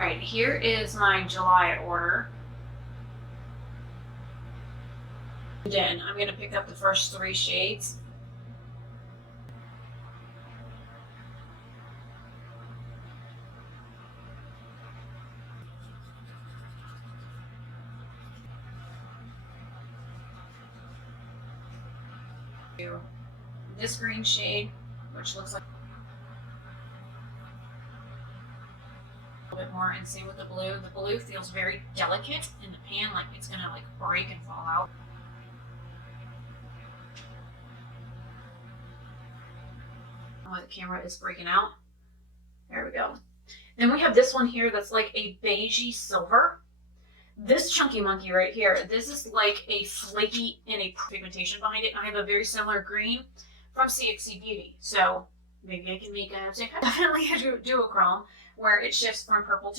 Alright, here is my July order. Then I'm going to pick up the first 3 shades. This green shade, which looks like a little bit more, and same with the blue. The blue feels very delicate in the pan, like it's gonna like break and fall out. Oh, the camera is breaking out. There we go. Then we have this one here that's like a beigey silver. This chunky monkey right here, this is like a flaky and a pigmentation behind it. I have a very similar green from CXC Beauty. So maybe I can make a definitely a duochrome where it shifts from purple to